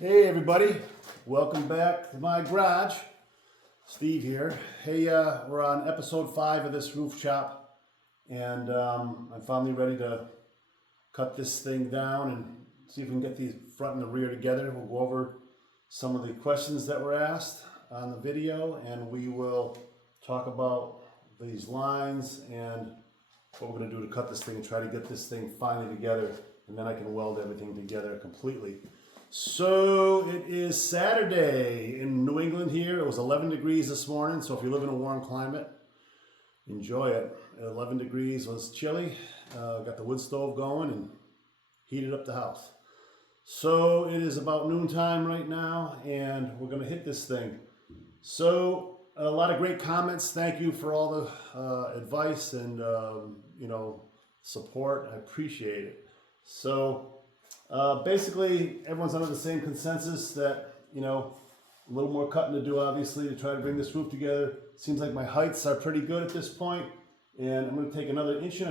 Hey everybody, welcome back to my garage. Steve here. Hey, we're on episode 5 of this roof chop, and I'm finally ready to cut this thing down and see if we can get the front and the rear together. We'll go over some of the questions that were asked on the video, and we will talk about these lines and what we're going to do to cut this thing and try to get this thing finally together, and then I can weld everything together completely. So it is Saturday in New England here. It was 11 degrees this morning, so if you live in a warm climate, enjoy it. 11 degrees was chilly. Got the wood stove going and heated up the house. So it is about noontime right now, and we're going to hit this thing. So a lot of great comments. Thank you for all the advice and support. I appreciate it. So basically, everyone's under the same consensus that, a little more cutting to do, obviously, to try to bring this roof together. Seems like my heights are pretty good at this point, and I'm going to take another 1.25 inches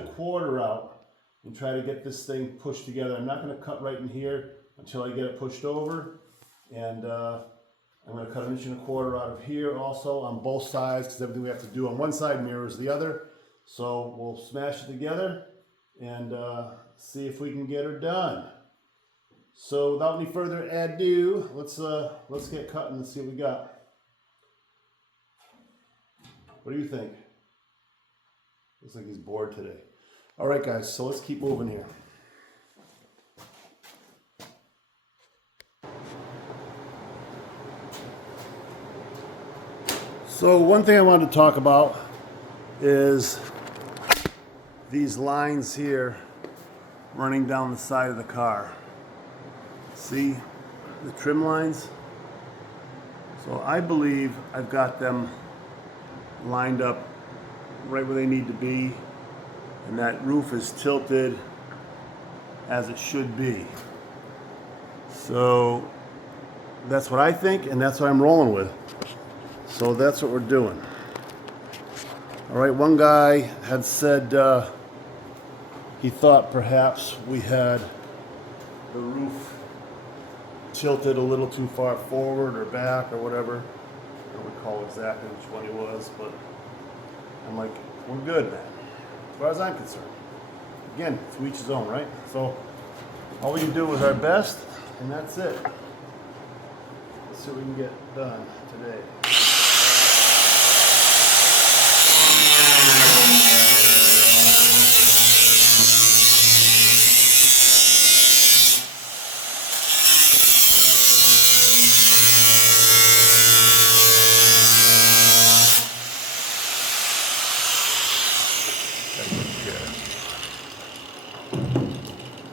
out and try to get this thing pushed together. I'm not going to cut right in here until I get it pushed over, and I'm going to cut 1.25 inches out of here also on both sides, because everything we have to do on one side mirrors the other. So we'll smash it together and see if we can get her done. So without any further ado, let's get cutting and see what we got. What do you think? Looks like he's bored today. All right, guys, so let's keep moving here. So one thing I wanted to talk about is these lines here running down the side of the car. See the trim lines? So I believe I've got them lined up right where they need to be, and that roof is tilted as it should be. So that's what I think, and that's what I'm rolling with. So that's what we're doing. All right, one guy had said he thought perhaps we had the roof tilted a little too far forward or back or whatever. I don't recall exactly which one it was, but I'm like, we're good, man, as far as I'm concerned. Again, to each his own, right? So all we can do is our best, and that's it. Let's see what we can get done today.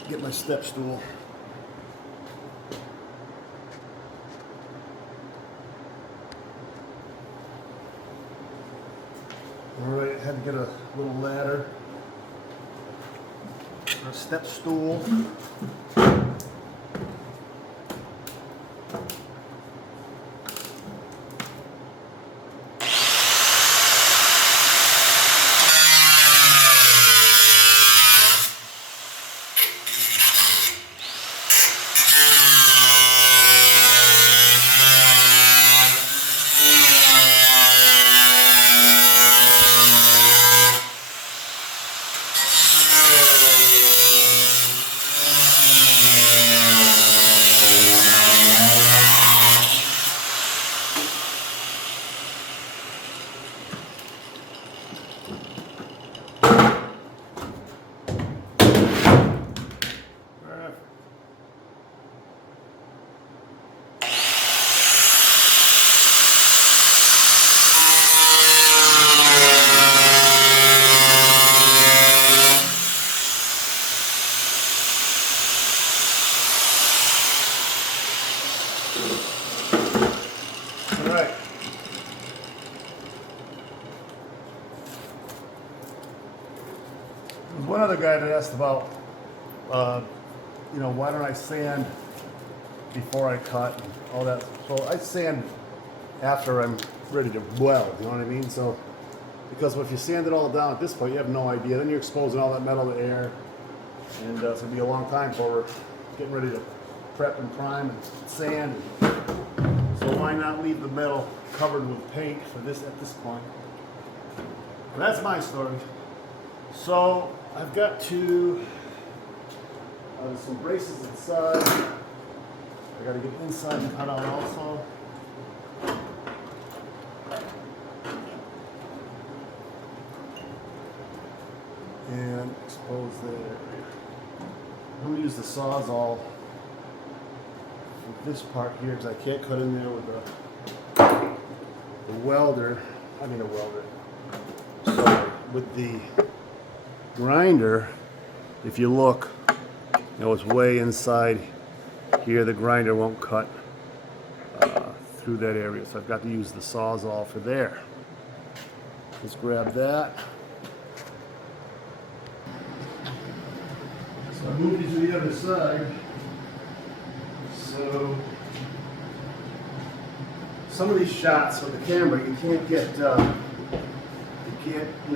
Get my step stool. All right, I had to get a little ladder, a step stool. All right. There's one other guy that asked about, why don't I sand before I cut and all that. So I sand after I'm ready to weld, you know what I mean? So, because if you sand it all down at this point, you have no idea. Then you're exposing all that metal to air, and it's gonna be a long time before we're getting ready to prep and prime and sand. So why not leave the metal covered with paint for this at this point? But that's my story. So I've got some braces inside. I got to get inside and cut out also. And expose that area. I'm going to use the Sawzall for this part here because I can't cut in there with the welder. So with the grinder, if you look, it's way inside here. The grinder won't cut through that area. So I've got to use the Sawzall for there. Let's grab that. So I moved it to the other side. So some of these shots with the camera, you can't get, if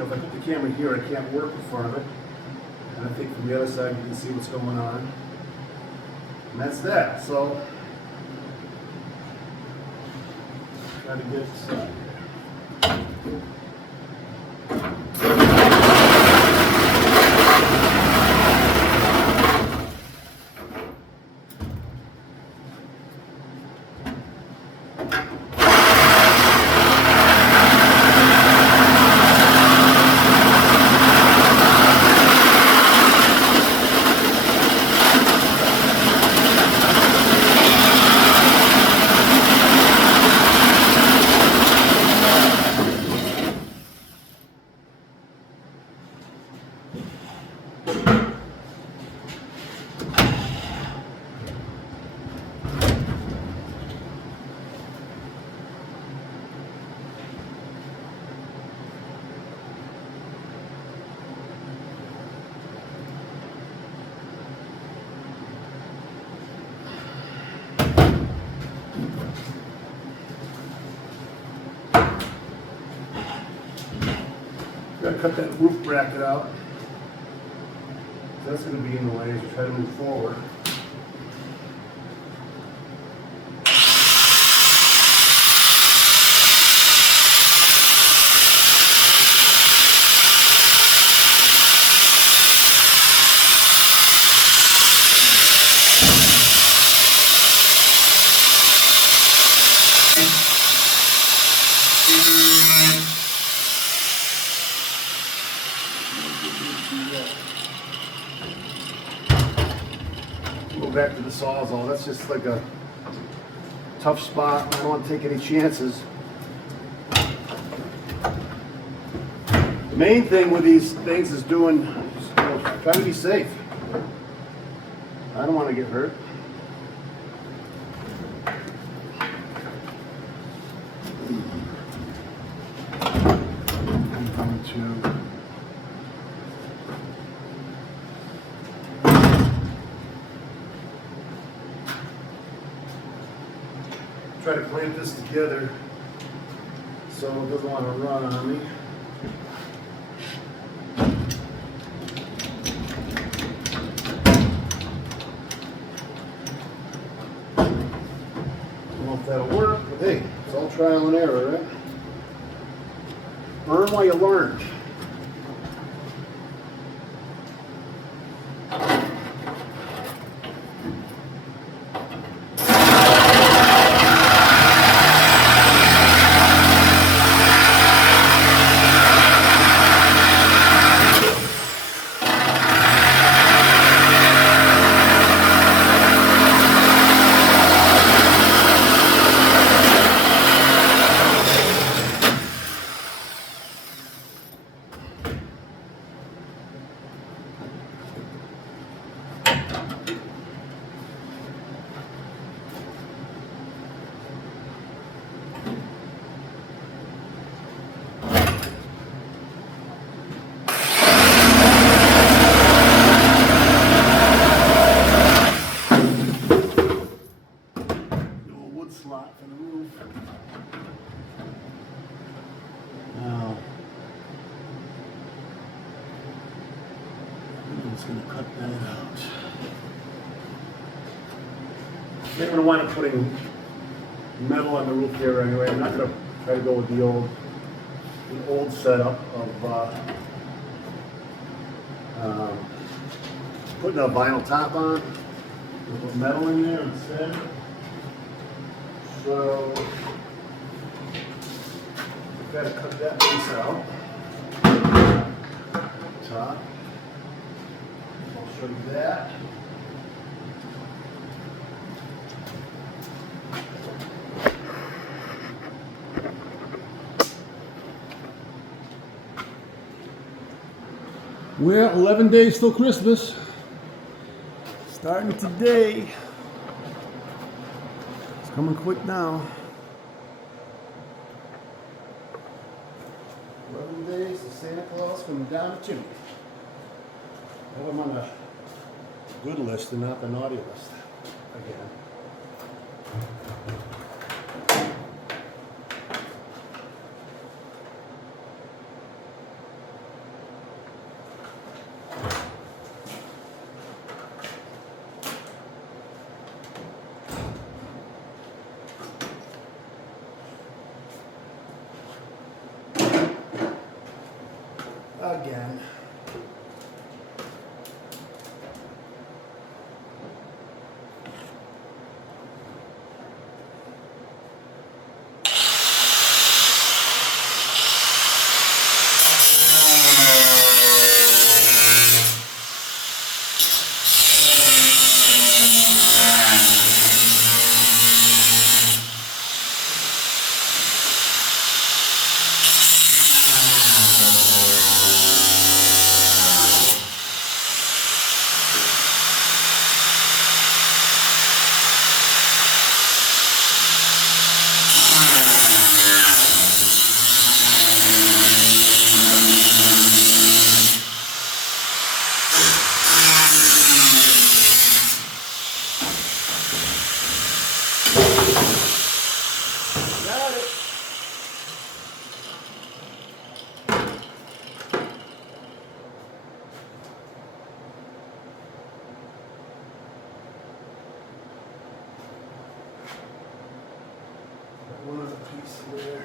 I put the camera here, I can't work in front of it. And I think from the other side you can see what's going on. And that's that. So try to get gotta cut that roof bracket out. That's going to be in the way as you try to move forward. Go back to the Sawzall. That's just like a tough spot. I don't want to take any chances. The main thing with these things is trying to be safe. I don't want to get hurt. I'm going to try to clamp this together so it doesn't want to run on me. Don't know if that'll work, but hey, it's all trial and error, right? Learn while you learn. I'm going to wind up putting metal on the roof here anyway. I'm not going to try to go with the old setup of putting a vinyl top on. We'll put metal in there instead. So we've got to cut that piece out. Top. I'll show you that. Well, 11 days till Christmas. Starting today. It's coming quick now. 11 days to Santa Claus coming down the chimney. I have them on the good list and not the naughty list again. Again. One other piece there.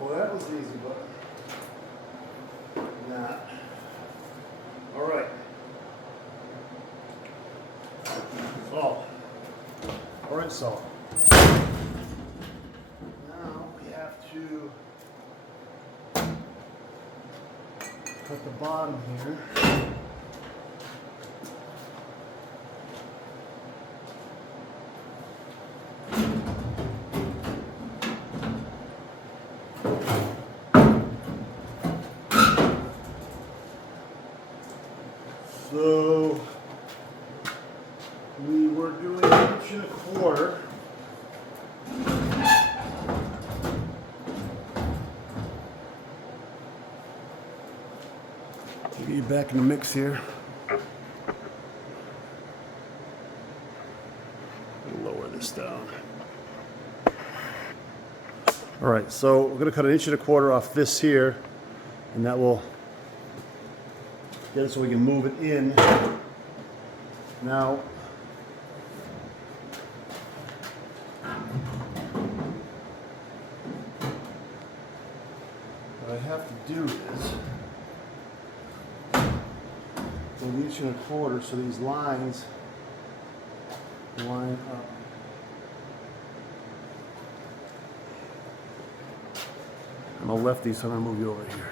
Well, that was easy, but not. All right. So, now we have to cut the bottom here. So we were doing 1 1/4 inch. Get you back in the mix here. Lower this down. All right, so we're going to cut 1 1/4 inch off this here, and that will get it so we can move it in. Now, what I have to do is go 1.25 inches so these lines line up. I'm a lefty, so I'm going to move you over here.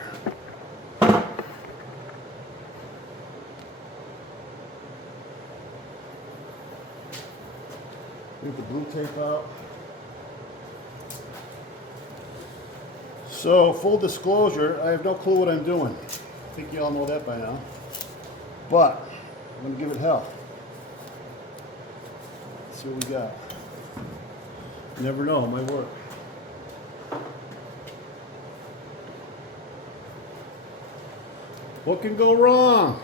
Get the blue tape out. So, full disclosure, I have no clue what I'm doing. I think you all know that by now. But, I'm going to give it hell. Let's see what we got. You never know, it might work. What can go wrong?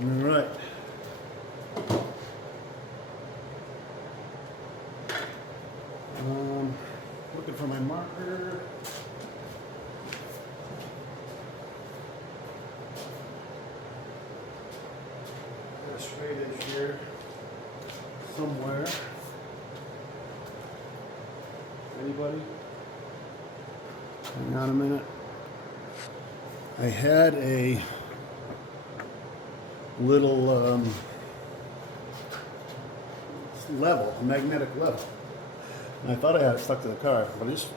All right. Looking for my marker. Got a straight edge here somewhere. Anybody? Hang on a minute. I had a little level, a magnetic level. And I thought I had it stuck to the car, but I just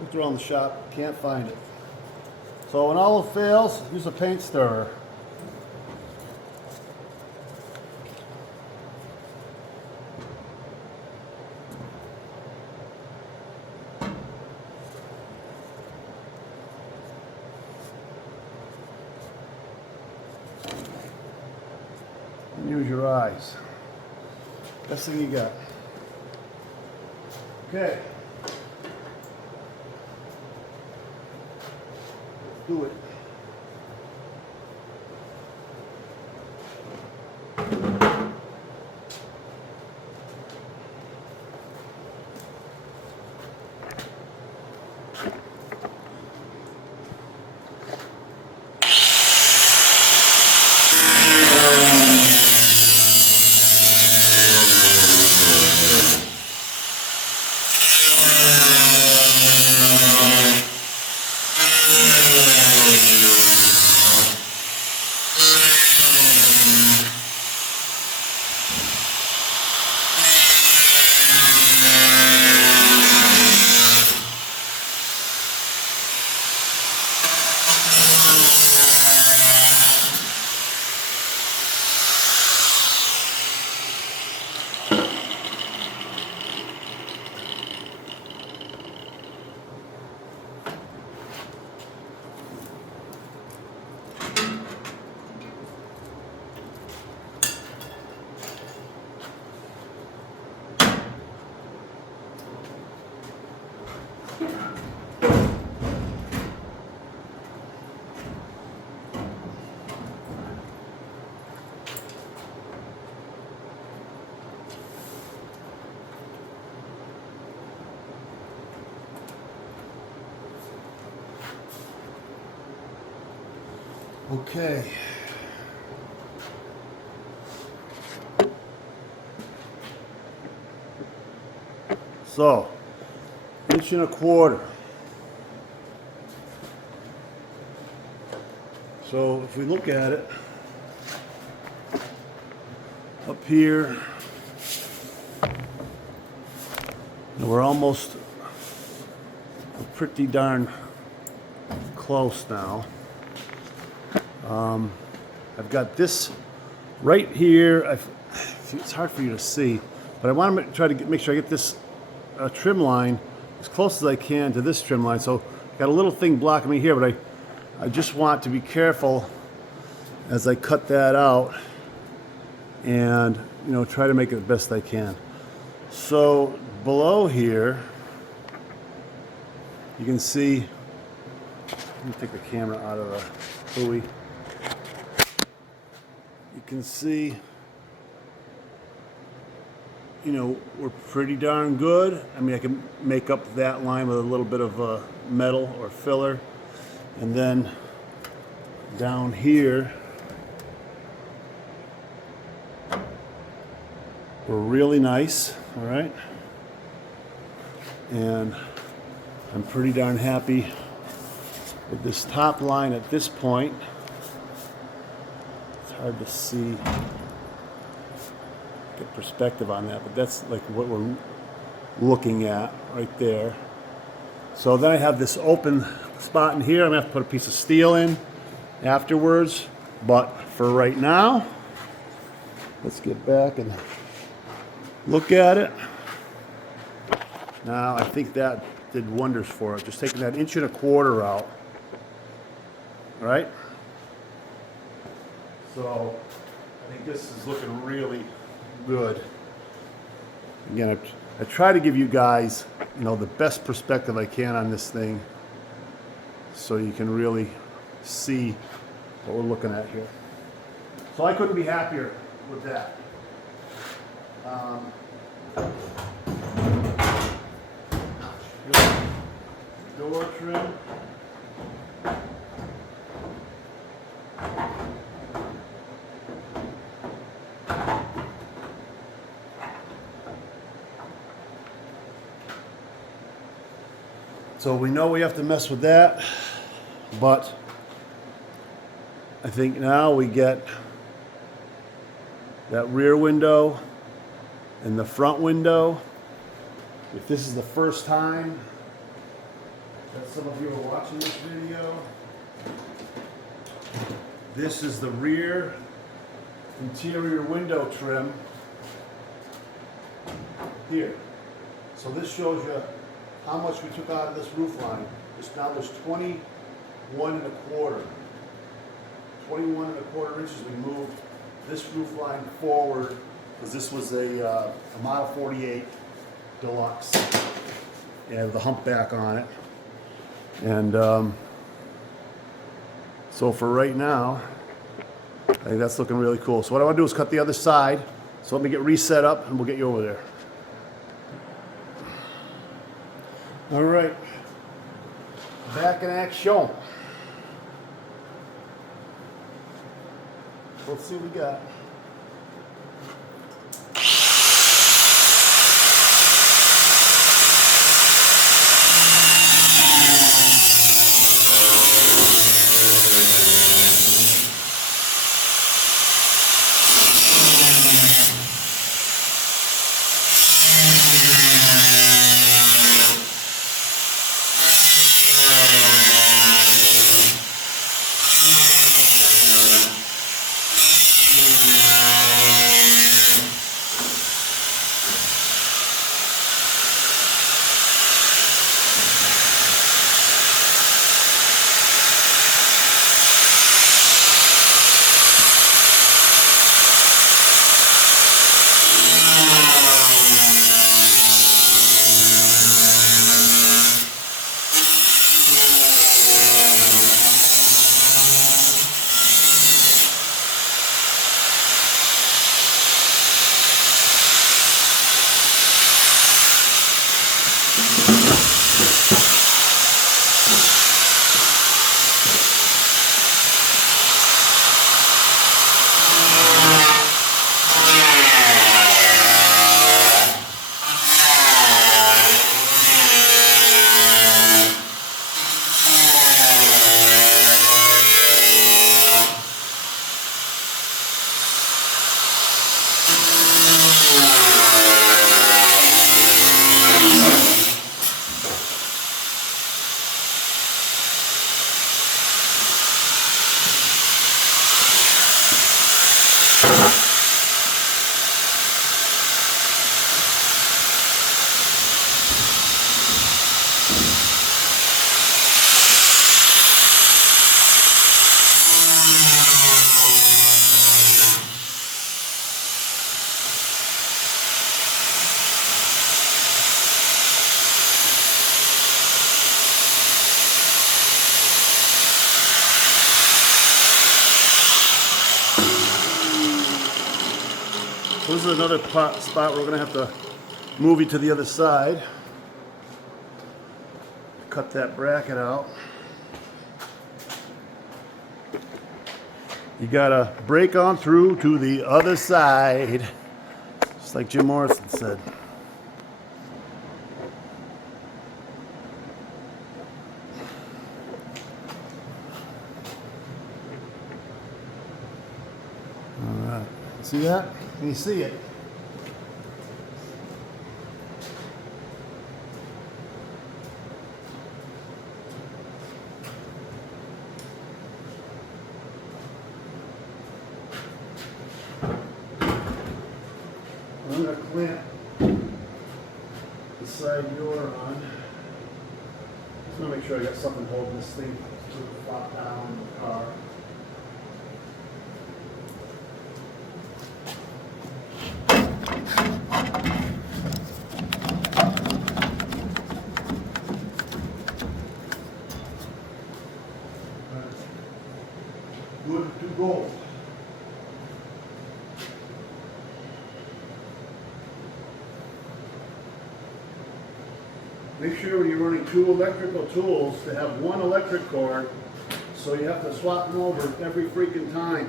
looked around the shop, can't find it. So when all fails, use a paint stirrer. And use your eyes. Best thing you got. Okay. Let's do it. Okay. So, 1.25 inches. So if we look at it, up here, we're almost pretty darn close now. I've got this right here. It's hard for you to see, but I want to try to make sure I get this trim line as close as I can to this trim line. So I got a little thing blocking me here, but I just want to be careful as I cut that out and try to make it the best I can. So below here, You can see, let me take the camera out of the buoy. You can see, you know, we're pretty darn good. I mean, I can make up that line with a little bit of metal or filler. And then down here, we're really nice, all right? And I'm pretty darn happy with this top line at this point. It's hard to see, get perspective on that, but that's like what we're looking at right there. So then I have this open spot in here. I'm gonna have to put a piece of steel in afterwards, but for right now, let's get back and look at it. Now I think that did wonders for it. Just taking that 1.25 inch out. All right. So I think this is looking really good. Again, I try to give you guys, you know, the best perspective I can on this thing, so you can really see what we're looking at here. So I couldn't be happier with that. Door trim. So we know we have to mess with that, but I think now we get that rear window and the front window. If this is the first time that some of you are watching this video, this is the rear interior window trim here. So this shows you how much we took out of this roof line. Now there's 21.25. 21.25 inches. We moved this roof line forward because this was a Model 48 Deluxe. Yeah, with a humpback on it. And so for right now, I think that's looking really cool. So what I want to do is cut the other side. So let me get reset up and we'll get you over there. All right, back in action. Let's see what we got. this is another spot we're gonna have to move you to the other side. Cut that bracket out. You gotta break on through to the other side, just like Jim Morrison said. All right, see that? Can you see it? I'm going to clamp the side door on. Just want to make sure I got something holding this thing to the flop down in the car. Good to go. Make sure when you're running two electrical tools to have one electric cord, so you have to swap them over every freaking time.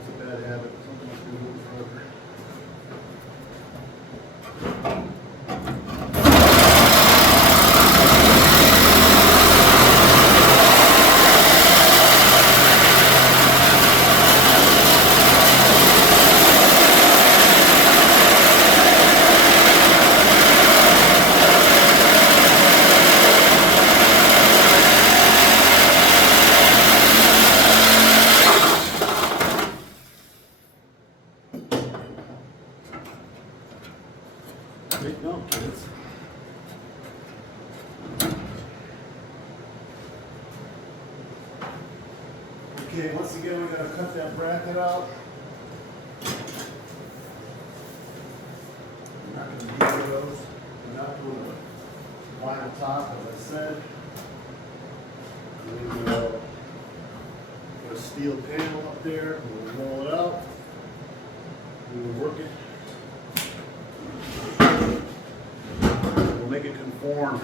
It's a bad habit. Something that's been doing forever. Take note, kids. Okay, once again, we gotta cut that bracket out. We're not gonna do those. We're not doing the vinyl top, as I said. And then we'll put a steel panel up there. We'll roll it out. We'll work it. We'll make it conform.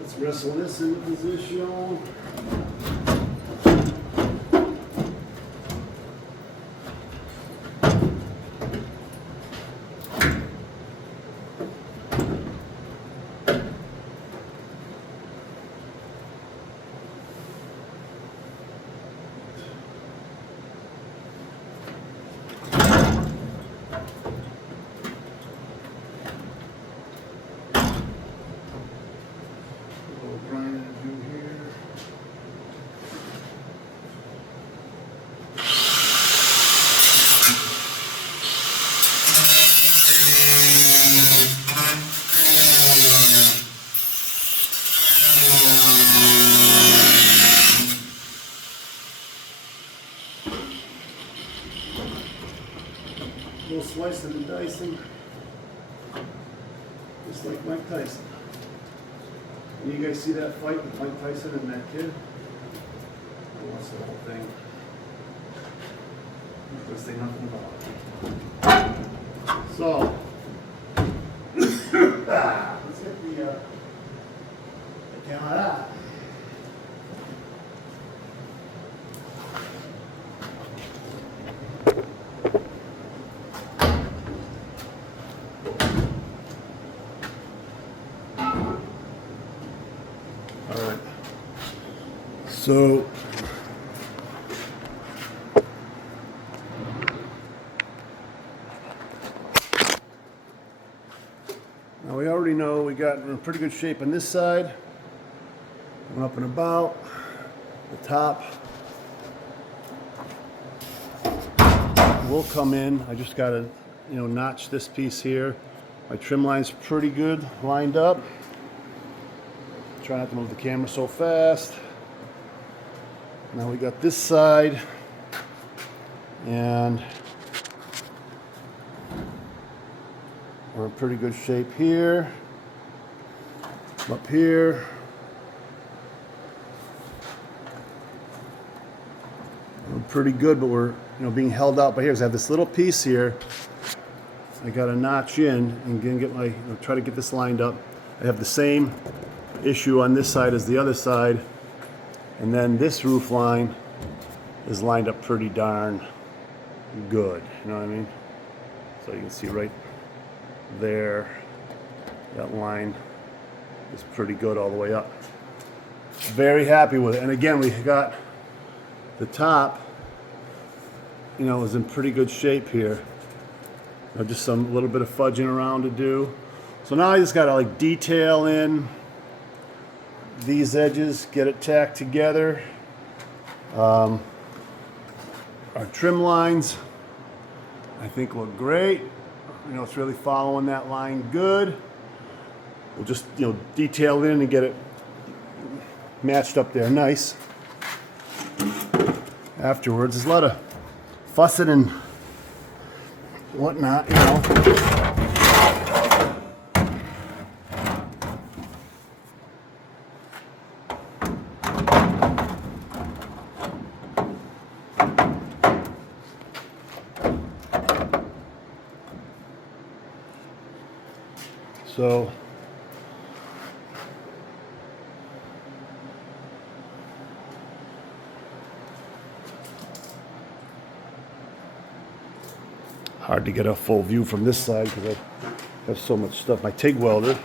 Let's wrestle this into position. Little slicing and dicing, just like Mike Tyson. And you guys see that fight with Mike Tyson and that kid? I watched the whole thing. I'm not going to say nothing about it. So, let's get the camera out. So we already know we got in pretty good shape on this side. Went up and about the top. Will come in. I just got to, notch this piece here. My trim line's pretty good lined up. Try not to move the camera so fast. Now we got this side, and we're in pretty good shape here. Up here. We're pretty good, but we're being held out by here. 'Cause I have this little piece here. I got to notch in and get my try to get this lined up. I have the same issue on this side as the other side, and then this roof line is lined up pretty darn good. You know what I mean? So you can see right there, that line is pretty good all the way up. Very happy with it. And again, we got the top, is in pretty good shape here. Just some little bit of fudging around to do. So now I just got to detail in these edges, get it tacked together. Our trim lines, I think, look great. It's really following that line good. We'll just, detail in and get it matched up there nice. Afterwards, there's a lot of fussing and whatnot, So hard to get a full view from this side because I have so much stuff. My TIG welder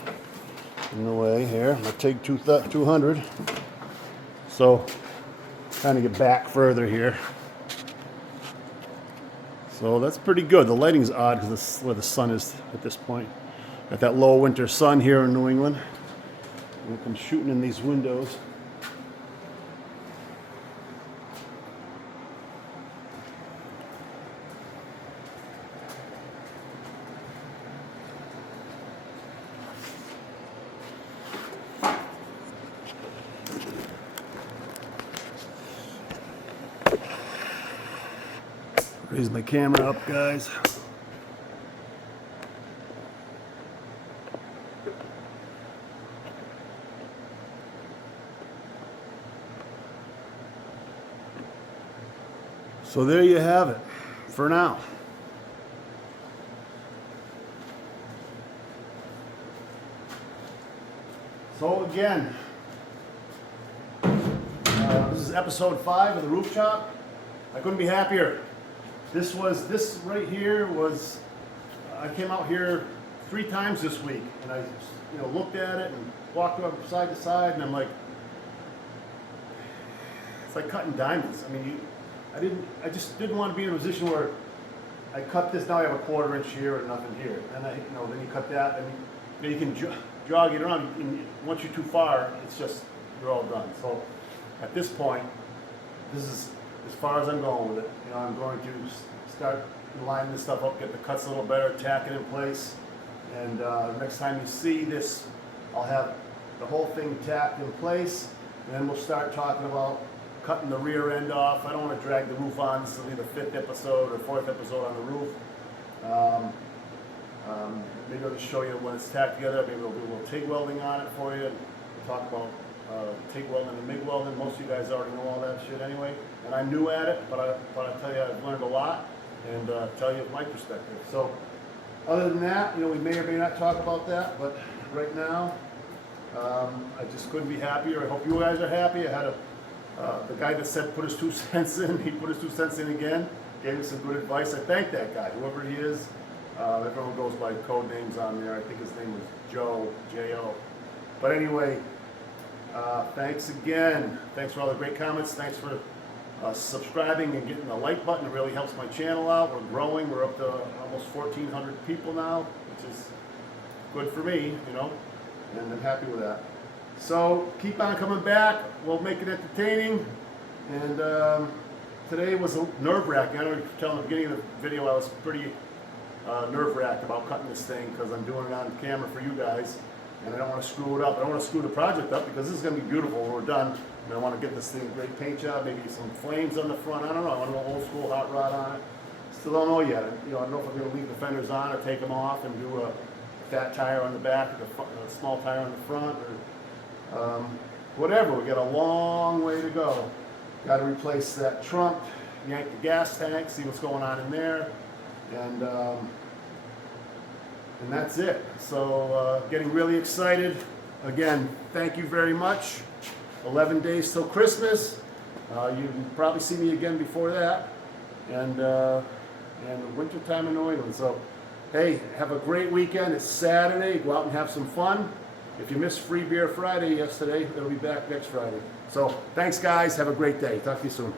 in the way here, my TIG 200. So trying to get back further here. So that's pretty good. The lighting's odd because this is where the sun is at this point. Got that low winter sun here in New England. I'm shooting in these windows. Raise my camera up, guys. So there you have it for now. So again, this is episode 5 of the Roof Chop. I couldn't be happier. This right here was, I came out here 3 times this week, and I looked at it and walked from side to side, and I'm like, it's like cutting diamonds. I mean, I just didn't want to be in a position where I cut this, now I have a 1/4 inch here and nothing here. And then you cut that, and you can jog it around. And once you're too far, it's just, you're all done. So at this point, this is as far as I'm going with it. I'm going to start lining this stuff up, get the cuts a little better, tack it in place. And next time you see this, I'll have the whole thing tacked in place. And then we'll start talking about cutting the rear end off. I don't want to drag the roof on. This will be the 5th episode or 4th episode on the roof. Maybe I'll just show you when it's tacked together. Maybe we'll do a little TIG welding on it for you. We'll talk about TIG welding and MIG welding. Most of you guys already know all that shit anyway. And I'm new at it, but I tell you, I've learned a lot and tell you my perspective. So other than that, we may or may not talk about that, but right now, I just couldn't be happier. I hope you guys are happy. I had the guy that said put his 2 cents in, he put his 2 cents in again, gave me some good advice. I thank that guy, whoever he is. Everyone goes by code names on there. I think his name was Joe, J-O. But anyway, thanks again. Thanks for all the great comments. Thanks for subscribing and getting the like button. It really helps my channel out. We're growing. We're up to almost 1,400 people now, which is good for me, you know, and I'm happy with that. So keep on coming back. We'll make it entertaining. And today was nerve-wracking. I know you could tell in the beginning of the video I was pretty nerve-wracked about cutting this thing because I'm doing it on camera for you guys, and I don't want to screw it up. I don't want to screw the project up because this is going to be beautiful when we're done. And I want to get this thing a great paint job, maybe some flames on the front. I don't know. I want to go old school hot rod on it. Still don't know yet. You know, I don't know if I'm going to leave the fenders on or take them off and do a fat tire on the back, a small tire on the front, or whatever. We got a long way to go. Got to replace that trunk, yank the gas tank, see what's going on in there, and that's it. So getting really excited. Again, thank you very much. 11 days till Christmas. You can probably see me again before that, and winter time in New England. So, hey, have a great weekend. It's Saturday. Go out and have some fun. If you missed Free Beer Friday yesterday, it'll be back next Friday. So, thanks, guys. Have a great day. Talk to you soon.